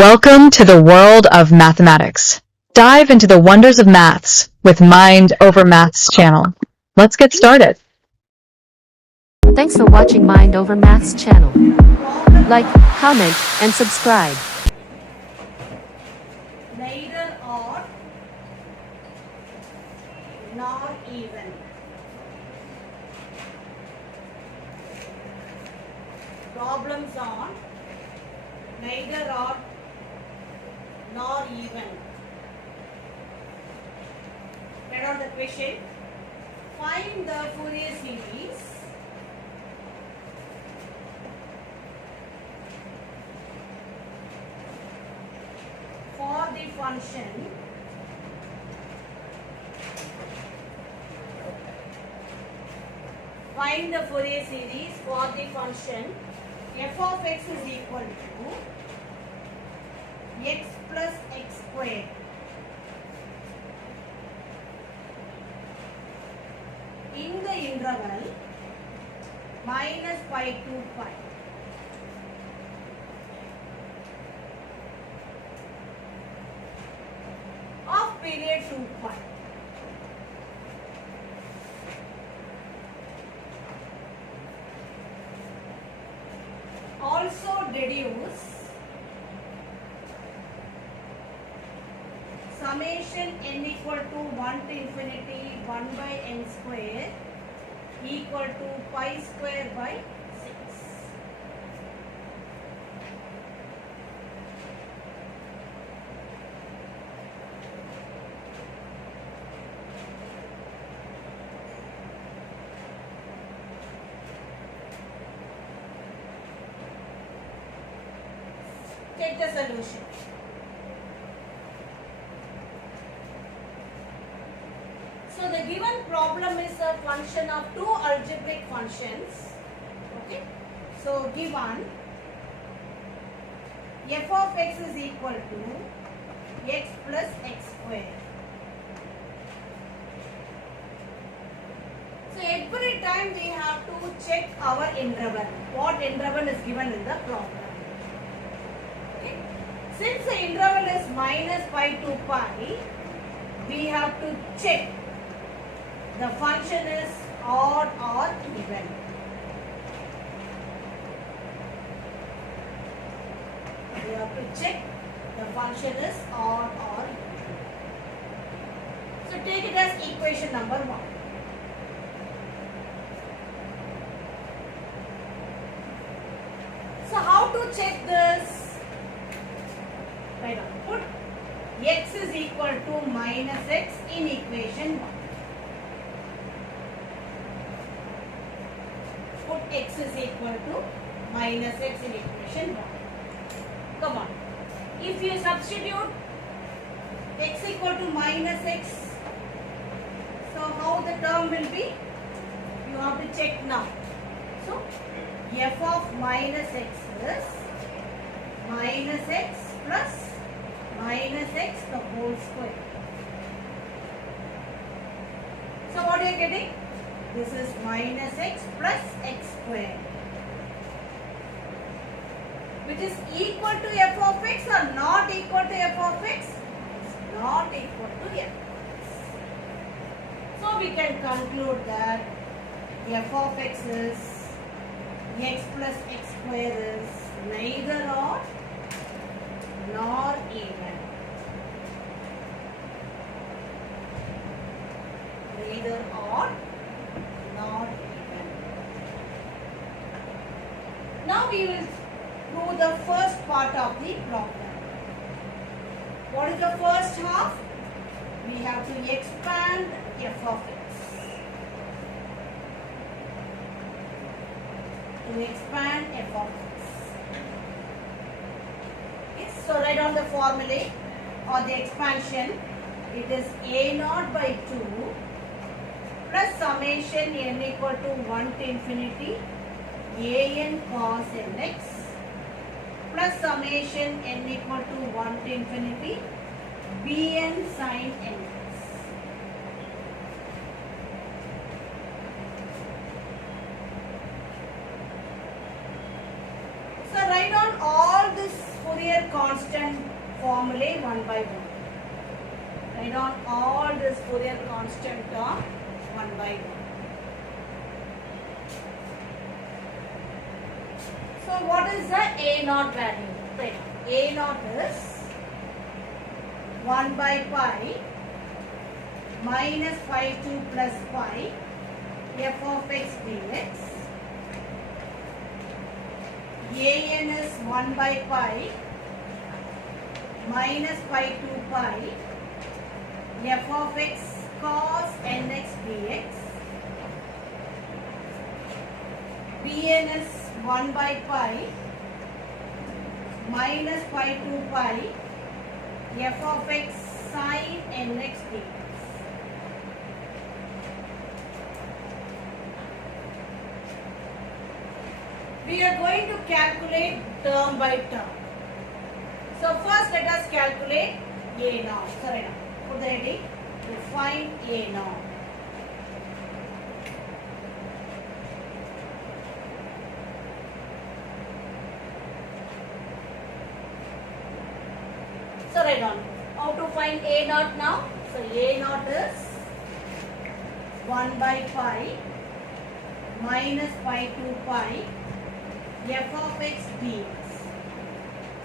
Welcome to the world of mathematics. Dive into the wonders of maths with Mind Over Maths channel. Let's get started. Thanks for watching Mind Over Maths channel. Like, comment, and subscribe. Neither odd nor even. Problems on neither odd nor even. Read out the question. Find the Fourier series for the function find the Fourier series for the function f of x is equal to x plus x squared in the interval minus pi to pi. Of period 2 pi. Also deduce summation n equal to 1 to infinity 1 by n square equal to pi square by 6. Take the solution. So the given problem is a function of two algebraic functions. Okay. So given f of x is equal to x plus x square. So every time we have to check our interval. What interval is given in the problem. Since the interval is minus pi to pi, we have to check the function is odd or even. We have to check the function is odd or even. So take it as equation number 1. So how to check this? Right on. Put x is equal to minus x in equation 1. Put x is equal to minus x in equation 1. Come on. If you substitute x equal to minus x, so how the term will be? You have to check now. So f of minus x is minus x plus minus x the whole square. So what are you getting? This is minus x plus x square, which is equal to f of x or not equal to f of x? It's not equal to f of x. So we can conclude that f of x is x plus x square is neither odd nor even. Neither odd nor even. Now we will do the first part of the problem. What is the first half? We have to expand f of x. To expand f of x. So write down the formula or the expansion. It is a naught by 2 plus summation n equal to 1 to infinity a n cos nx plus summation n equal to 1 to infinity b n sin nx. So write down all this Fourier constants constant formulae one by one. Write down all this Fourier constant term one by one. So what is the A naught value? Right. A naught is 1 by pi minus phi 2 plus pi f of x dx. An is 1 by pi minus pi 2 pi f of x cos nx dx. Bn is 1 by pi minus pi 2 pi f of x sin nx dx. We are going to calculate term by term. So first let us calculate A naught. Sorry, put the heading to find A naught. So write down how to find A naught now. So A naught is 1 by pi minus pi 2 pi f of x dx.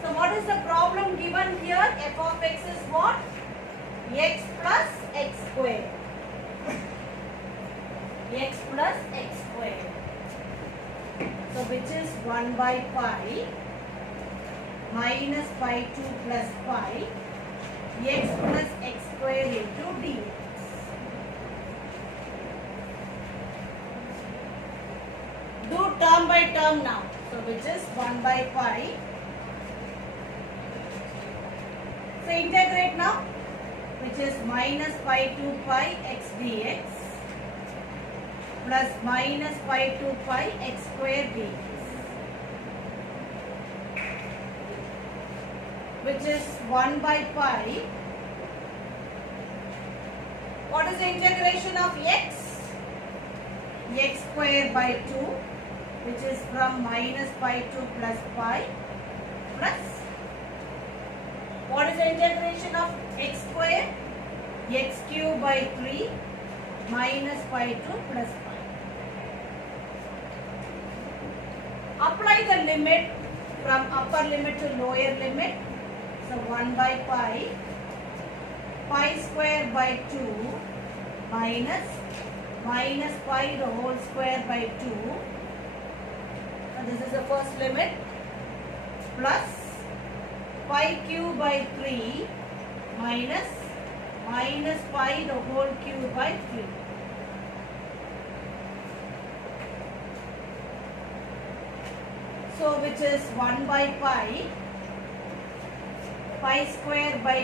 So what is the problem given here? F of x is what? X plus x square. X plus x square. So which is 1 by pi minus pi 2 plus pi x plus x square into dx. Do term by term now. So which is 1 by pi. So integrate now, which is minus pi 2 pi x dx plus minus pi 2 pi x square dx, which is 1 by pi. What is the integration of x? X square by 2, which is from minus pi 2 plus pi plus, what is the integration of x square? X cube by 3 minus pi 2 plus pi. Apply the limit from upper limit to lower limit. So 1 by pi, pi square by 2 minus pi the whole square by 2. So this is the first limit, plus pi cube by 3 minus pi the whole cube by 3. So which is 1 by pi square by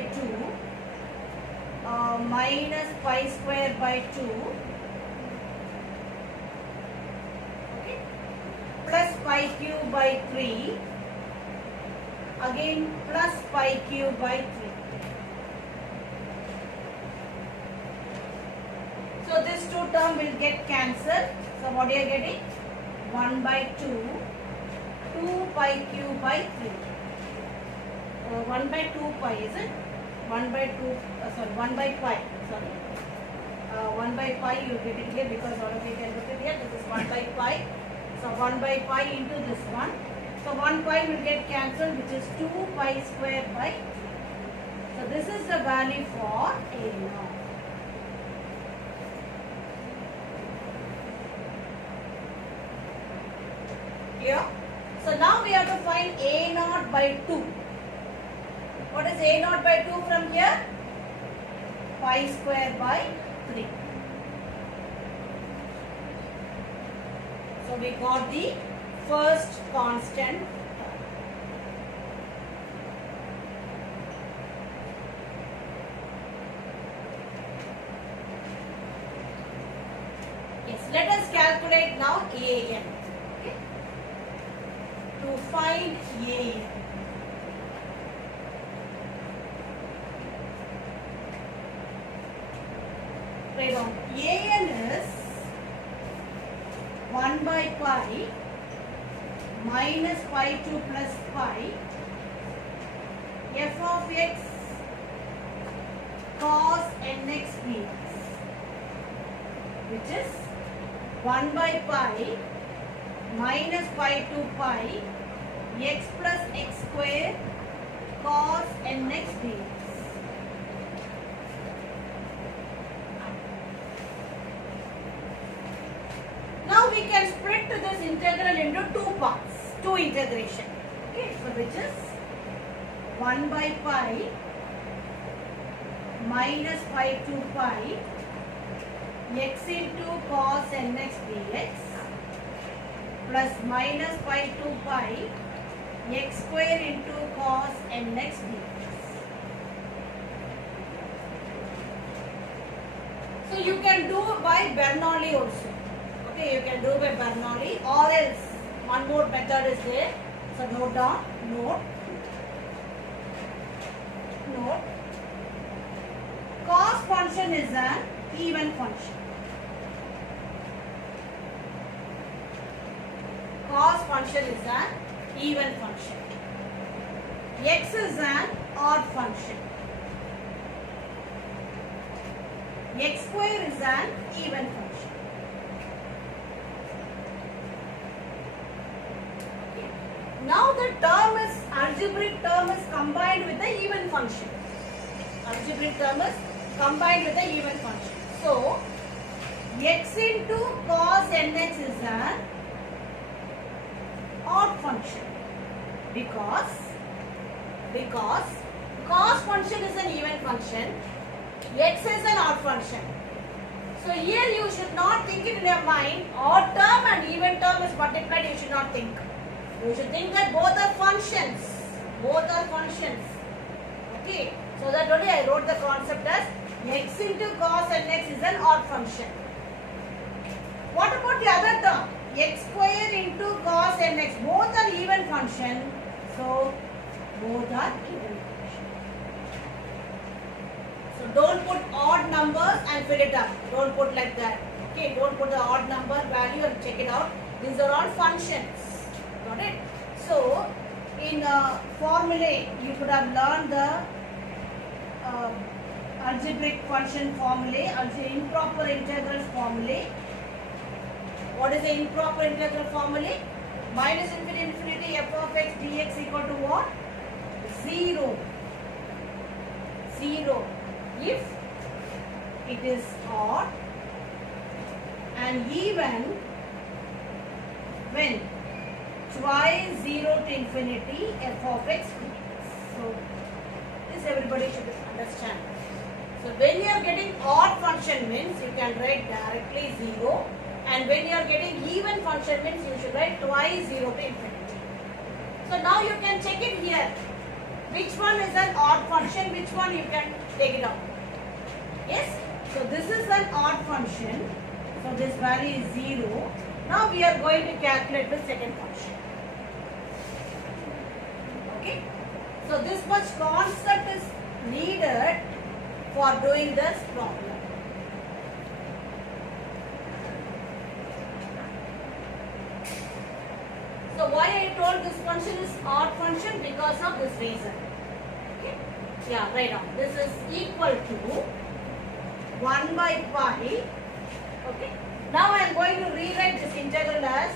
2 minus pi square by 2, okay, plus pi cube by 3, again plus pi cube by 3. So this two term will get cancelled. So what are you getting? 1 by 2, 2 pi cube by 3. 1 by 2 pi, is it? 1 by 2, sorry, 1 by pi, sorry. 1 by pi you get it here because all of you can look it here. This is 1 by pi. So 1 by pi into this one. So 1 pi will get cancelled, which is 2 pi square by 3. So this is the value for A naught. Here. So now we have to find A naught by 2. What is A naught by 2 from here? Pi square by 3. So we got the first constant. Yes, let us calculate now AN. Okay. To find AN. Write down. AN is 1 by pi minus pi 2 plus pi f of x cos nx dx, which is 1 by pi minus pi to pi x plus x square cos nx dx. Now we can split this integral into two parts, two integration. Okay, so which is 1 by pi minus pi to pi x into cos nx dx plus minus pi to pi x square into cos nx dx. So you can do by Bernoulli also. Okay, you can do by Bernoulli, or else one more method is there. So note down, note. Cos function is an even function. Cos function is an even function. X is an odd function. X square is an even function. Now the term is, algebraic term is combined with the even function. Algebraic term is combined with the even function. So, x into cos nx is an odd function because cos function is an even function, x is an odd function. So here you should not think it in your mind, odd term and even term is multiplied, you should not think. You should think that both are functions. Both are functions. Okay. So that only I wrote the concept as x into cos nx is an odd function. What about the other term? X square into cos nx. Both are even function. So both are even function. So don't put odd numbers and fill it up. Don't put like that. Okay. Don't put the odd number value and check it out. These are all functions. Got it? So, in formulae, you could have learned the algebraic function formulae, also improper integrals formulae. What is the improper integral formulae? Minus infinity f of x dx equal to what? 0. 0. If it is odd and even when twice 0 to infinity f of x dx. So, this everybody should understand. So, when you are getting odd function means you can write directly 0, and when you are getting even function means you should write twice 0 to infinity. So, now you can check it here. Which one is an odd function, which one you can take it out. Yes? So, this is an odd function. So, this value is 0. Now, we are going to calculate the second function. Okay. So, this much concept is needed for doing this problem. So, why I told this function is odd function? Because of this reason. Okay. Yeah, right now. This is equal to 1 by pi. Okay. Now, I am going to rewrite this integral as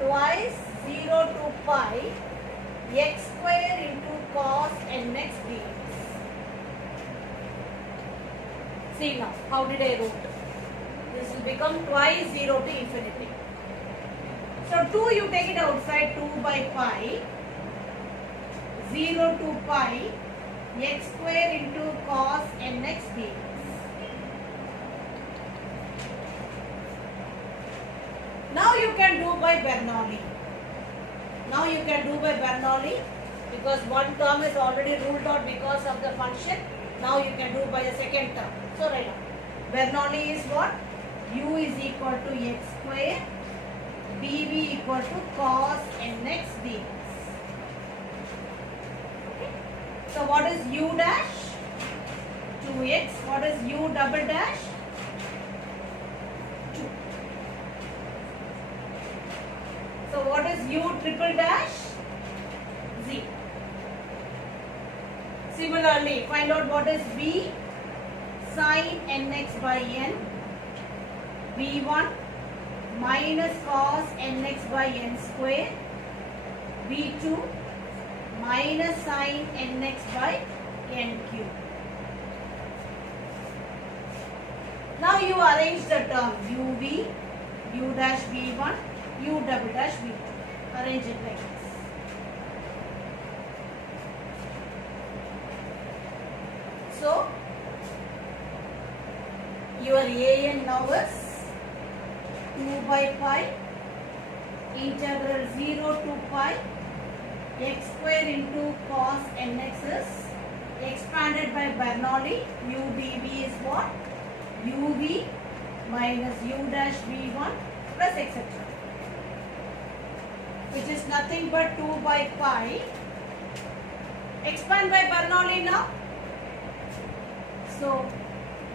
twice 0 to pi x square into cos nx dx. See now, how did I wrote? This will become twice 0 to infinity. So 2 you take it outside, 2 by pi 0 to pi x square into cos nx dx. Now you can do by Bernoulli. Now you can do by Bernoulli because one term is already ruled out because of the function. Now you can do by the second term. So right now, Bernoulli is what? U is equal to x square, dv equal to cos nx dx. Okay. So what is u dash? 2x. What is u double dash? 2. So what is u triple dash? 0. Similarly, find out what is b sin nx by n. b1 minus cos nx by n square. b2 minus sin nx by n cube. Now you arrange the terms uv, u dash v1, u double dash v2. Arrange it like this. So, your an now is 2 by pi integral 0 to pi x square into cos nx is expanded by Bernoulli. udv is what? uv minus u dash v1 plus etc. which is nothing but 2 by pi. Expand by Bernoulli now. So,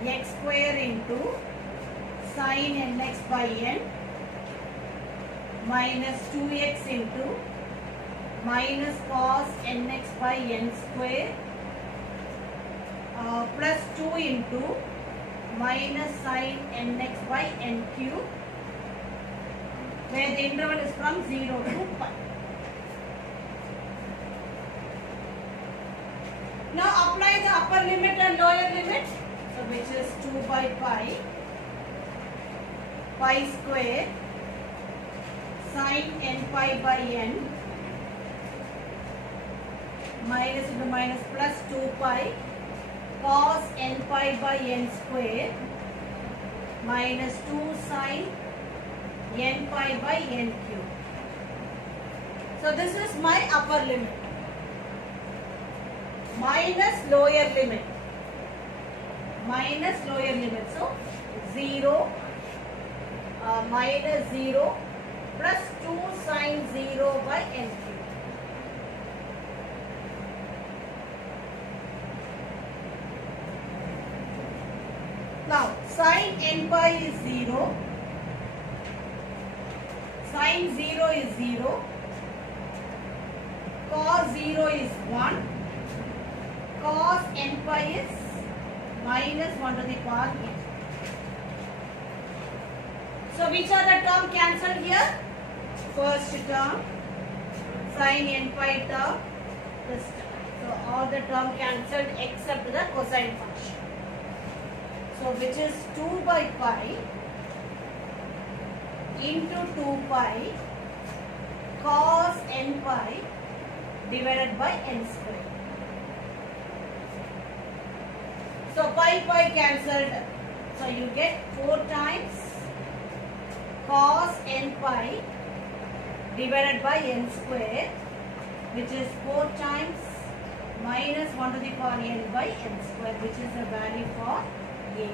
x square into sin nx by n minus 2x into minus cos nx by n square plus 2 into minus sin nx by n cube, where the interval is from 0 to pi. Now apply the upper limit and lower limit. So which is 2 by pi square sin n pi by n minus into minus plus 2 pi cos n pi by n square minus 2 sin n pi by n cube. So this is my upper limit minus lower limit. So 0 minus 0 plus 2 sin 0 by n cube. Now sin n pi is 0, sin 0 is 0, cos 0 is 1, cos n pi is minus 1 to the power n. So which are the term cancelled here? First term, sin n pi term, this term. So all the term cancelled except the cosine function. So which is 2 by pi into 2 pi cos n pi divided by n square. So pi cancelled. So you get 4 times cos n pi divided by n square, which is 4 times minus 1 to the power n by n square, which is the value for a.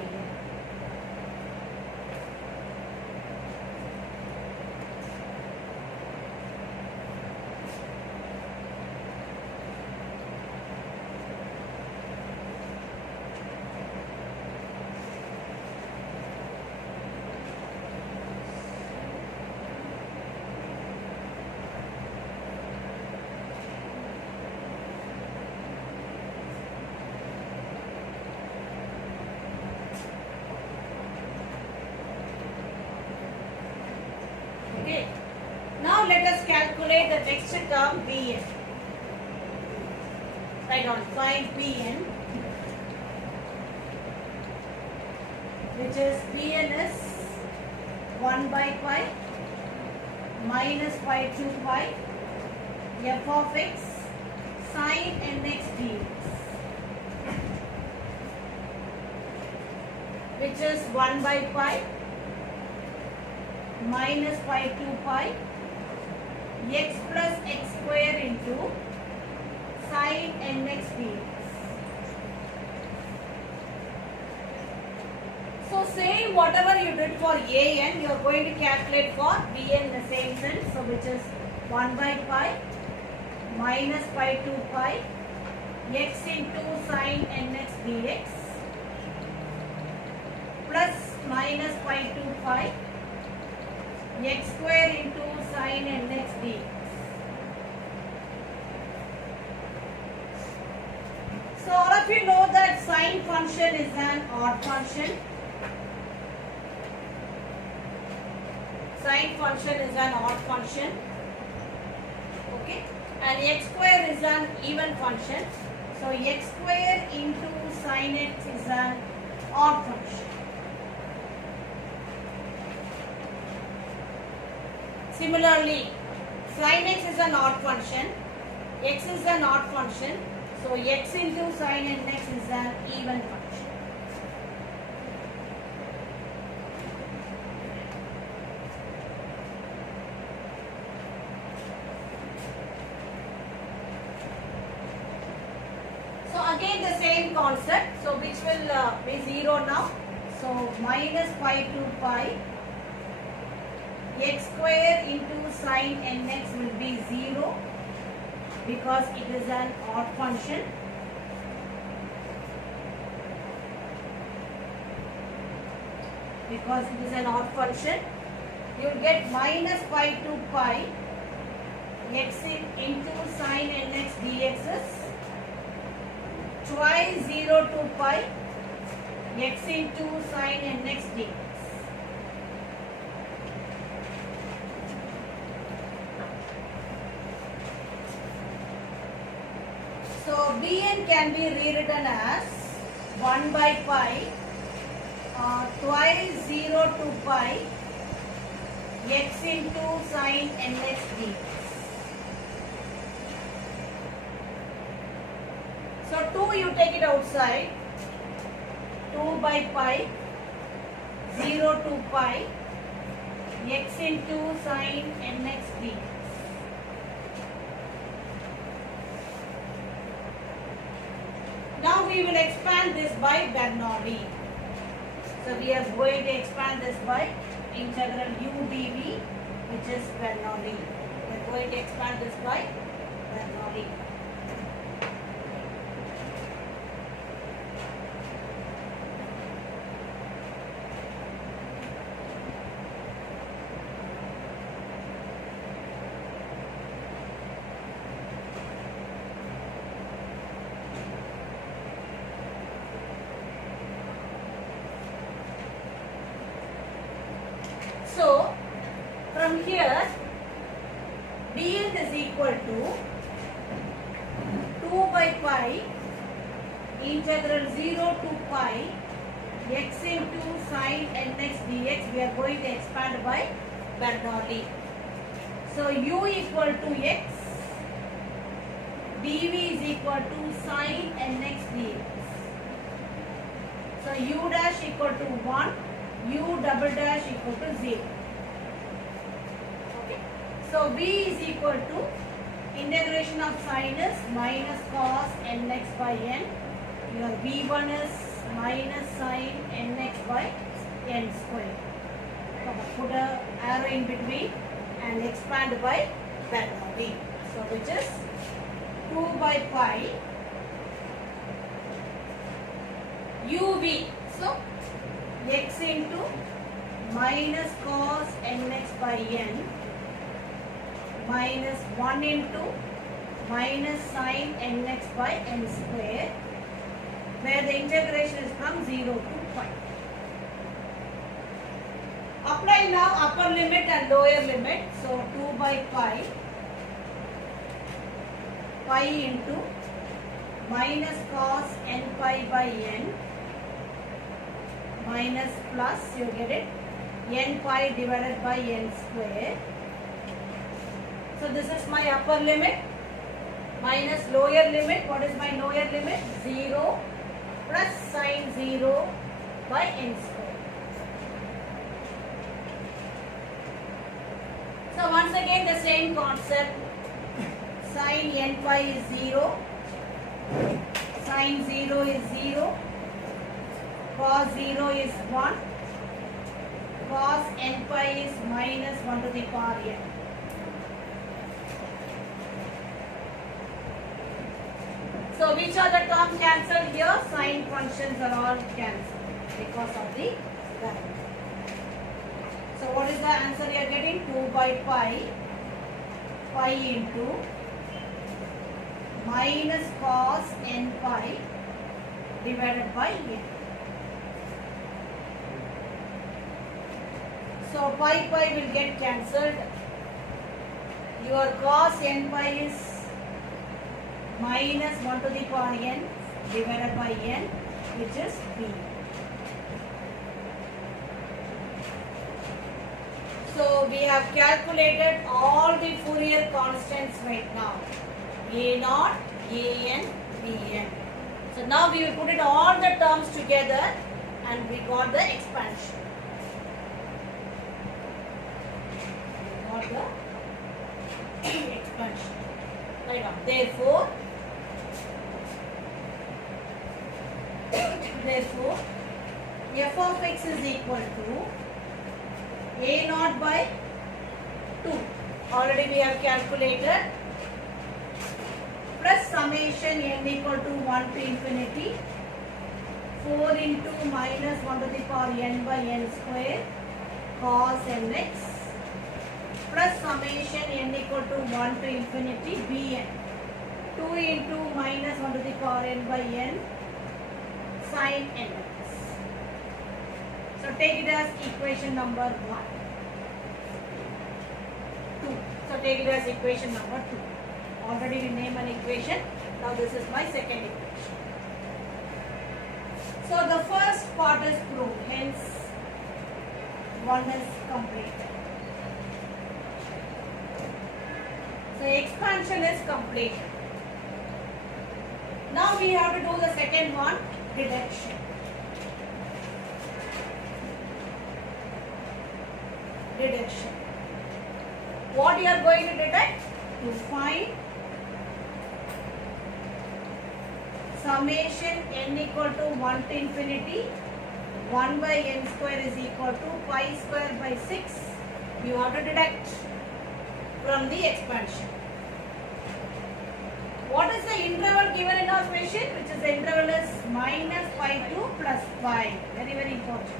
Okay. Now let us calculate the next term Bn. Write down, find Bn, which is Bn is 1 by pi minus pi to pi f of x sin nx dx, which is 1 by pi minus pi to pi x plus x square into sin nx dx. So same whatever you did for an, you are going to calculate for bn in the same sense. So which is 1 by pi minus pi to pi x into sin nx dx plus minus pi to pi x square into sin nx dx. So of you know that sine function is an odd function. Sine function is an odd function. Okay. And x square is an even function. So x square into sine x is an odd function. Similarly, sine x is an odd function. X is an odd function. So x into sine nx is an even function. So again the same concept. So which will be 0 now. So minus pi to pi. X square into sine nx will be 0 because it is an odd function. Because it is an odd function, you will get minus pi to pi x into sine nx dx is twice 0 to pi x into sine nx dx. So Bn can be rewritten as 1 by pi twice 0 to pi x into sine nx dx. So 2 you take it outside, 2 by pi 0 to pi x into sine nx dx. Now we will expand this by Bernoulli. So we are going to expand this by integral u dv, which is Bernoulli. We are going to expand this by Bernoulli. So, from here, dn is equal to 2 by pi integral 0 to pi x into sine nx dx. We are going to expand by Bernoulli. So, u equal to x, dv is equal to sine nx dx. So, u dash equal to 1. U double dash equal to 0. Okay. So V is equal to integration of sine is minus cos nx by n. Your V1 is minus sine nx by n square. Put a arrow in between and expand by Bernoulli. So which is 2 by pi uv. So x into minus cos nx by n minus 1 into minus sine nx by n square, where the integration is from 0 to pi. Apply now upper limit and lower limit. So 2 by pi into minus cos n pi by n minus plus, you get it, n pi divided by n square. So this is my upper limit minus lower limit. What is my lower limit? 0 plus sine 0 by n square. So once again the same concept. Sine n pi is 0, sine 0 is 0, cos 0 is 1, cos n pi is minus 1 to the power n. So which are the terms cancelled here? Sine functions are all cancelled because of the value. So what is the answer you are getting? 2 by pi into minus cos n pi divided by n. So pi will get cancelled. Your cos n pi is minus 1 to the power n divided by n, which is b. So we have calculated all the Fourier constants right now. A0, an, bn. So now we will put it all the terms together and we got the expansion. We got the expansion. Right on. Therefore, f of x is equal to a0 by 2. Already we have calculated. Plus summation n equal to 1 to infinity 4 into minus 1 to the power n by n square cos nx plus summation n equal to 1 to infinity bn 2 into minus 1 to the power n by n sin nx. So take it as equation number 1. 2. So take it as equation number 2. Already we name an equation. Now this is my second equation. So the first part is proved. Hence, one is completed. So expansion is completed. Now we have to do the second one, deduction. Deduction. What you are going to deduct? To find summation n equal to 1 to infinity 1 by n square is equal to pi square by 6. You have to deduct from the expansion. What is the interval given in our question? Which is the interval is minus pi to plus pi. Very, very important.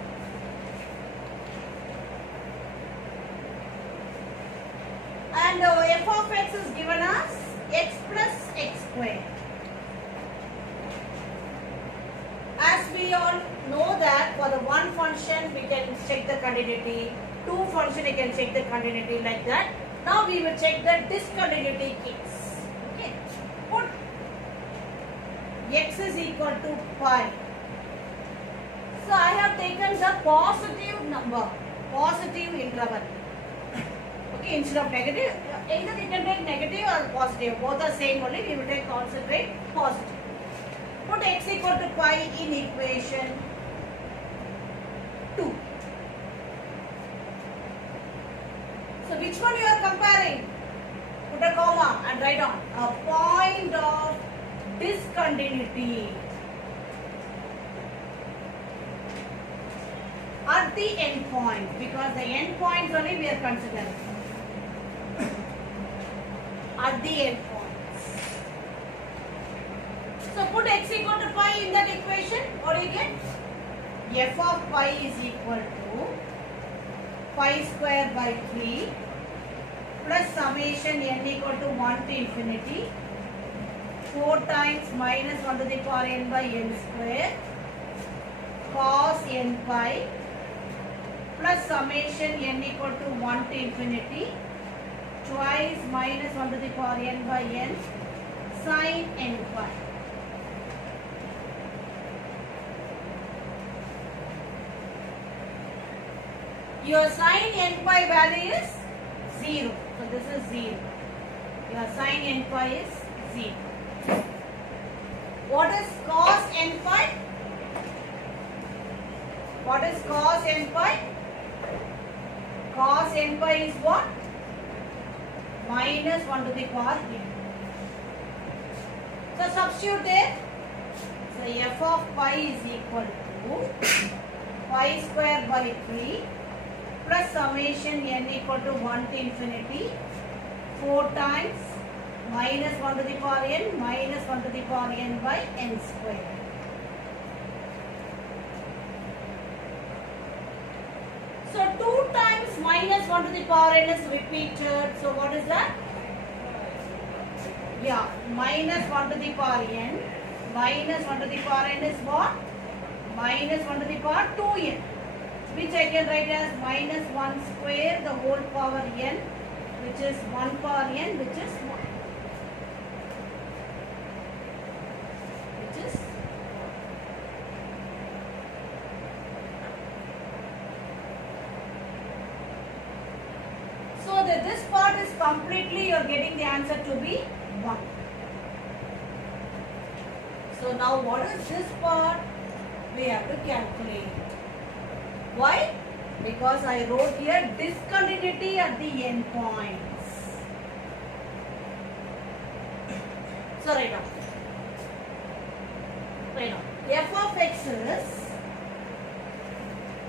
And f of x is given as x plus x square. As we all know that for the one function we can check the continuity, two function we can check the continuity like that. Now we will check the discontinuity case. Okay. Put x is equal to pi. So I have taken the positive number, positive interval. Okay, instead of negative, either you can take negative or positive. Both are same only. We will take concentrate positive. Put x equal to pi in equation 2. So which one you are comparing? Put a comma and write down a point of discontinuity at the end point, because the end points only we are considering. At the end points. So put x equal to pi in that equation. What do you get? F of pi is equal to pi square by 3 plus summation n equal to 1 to infinity 4 times minus 1 to the power n by n square cos n pi plus summation n equal to 1 to infinity twice minus 1 to the power n by n sin n pi. Your sin n pi value is 0. So this is 0. Your sin n pi is 0. What is cos n pi? What is cos n pi? Cos n pi is what? Minus 1 to the power n. So substitute there. So f of pi is equal to pi square by 3 plus summation n equal to 1 to infinity 4 times minus 1 to the power n minus 1 to the power n by n square. So 2 times minus 1 to the power n is repeated. So what is that? Yeah, minus 1 to the power n minus 1 to the power n is what? Minus 1 to the power 2n, which I can write as minus 1 square the whole power n, which is 1 power n, which is 1. Which is so that this part is completely you are getting the answer to be 1. So now what is this part? We have to calculate. Why? Because I wrote here discontinuity at the end points. So write down. F of x is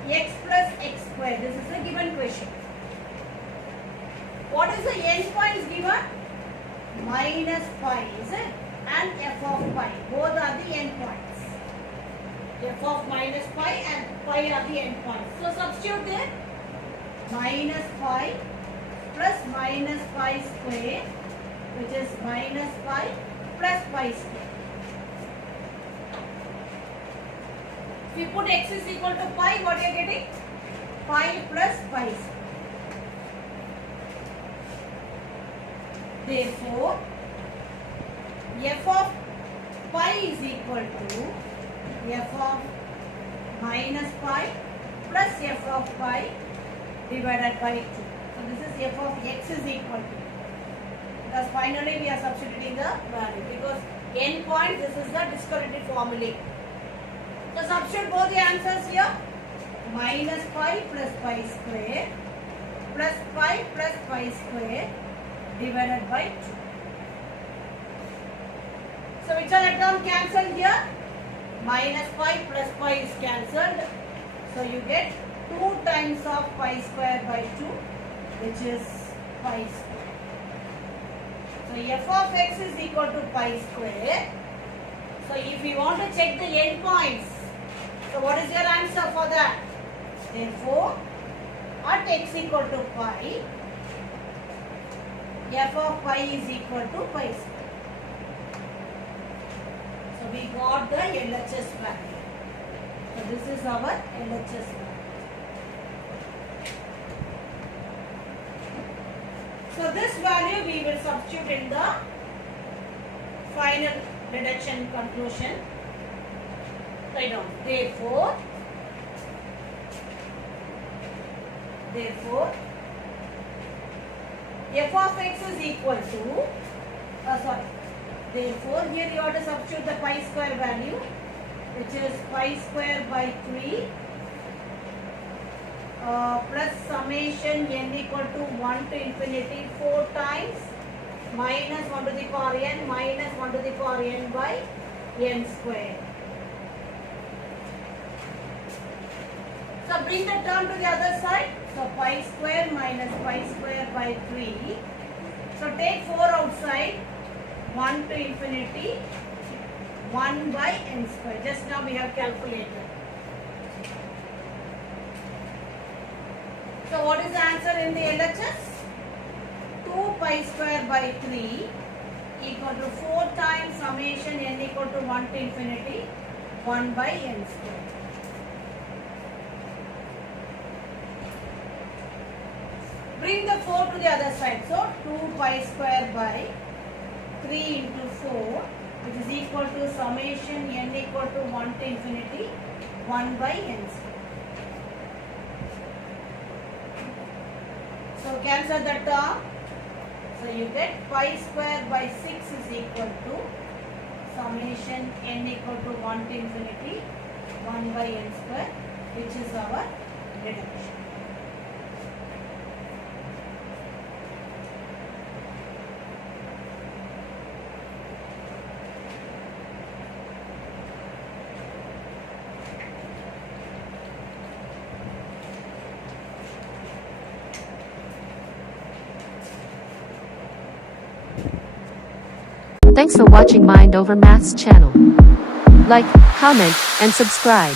x plus x square. This is a given question. What is the end points given? Minus pi, is it? And f of pi. Both are the end points. F of minus pi and pi are the end points. So substitute there. Minus pi plus minus pi square, which is minus pi plus pi square. If you put x is equal to pi, what are you getting? Pi plus pi square. Therefore, f of pi is equal to f of minus pi plus f of pi divided by 2. So this is f of x is equal to, because finally we are substituting the value, because n point this is the discontinuity formula. So substitute both the answers here. Minus pi plus pi square plus pi plus pi square divided by 2. So which are the term cancelled here? Minus pi plus pi is cancelled. So you get 2 times of pi square by 2, which is pi square. So f of x is equal to pi square. So if you want to check the end points, so what is your answer for that? Therefore, at x equal to pi, f of pi is equal to pi square. So we got the LHS value. So this is our LHS value. So this value we will substitute in the final reduction conclusion. Write down. Therefore, f of x is equal to, therefore here you have to substitute the pi square value, which is pi square by 3 plus summation n equal to 1 to infinity 4 times minus 1 to the power n minus 1 to the power n by n square. So bring the term to the other side. So pi square minus pi square by 3. So take 4 outside. 1 to infinity 1 by n square. Just now we have calculated. So what is the answer in the LHS? 2 pi square by 3 equal to 4 times summation n equal to 1 to infinity 1 by n square. Bring the 4 to the other side. So 2 pi square by 3 into 4, which is equal to summation n equal to 1 to infinity 1 by n square. So cancel the term. So you get pi square by 6 is equal to summation n equal to 1 to infinity 1 by n square, which is our reduction. Thanks for watching Mind Over Maths channel. Like, comment, and subscribe.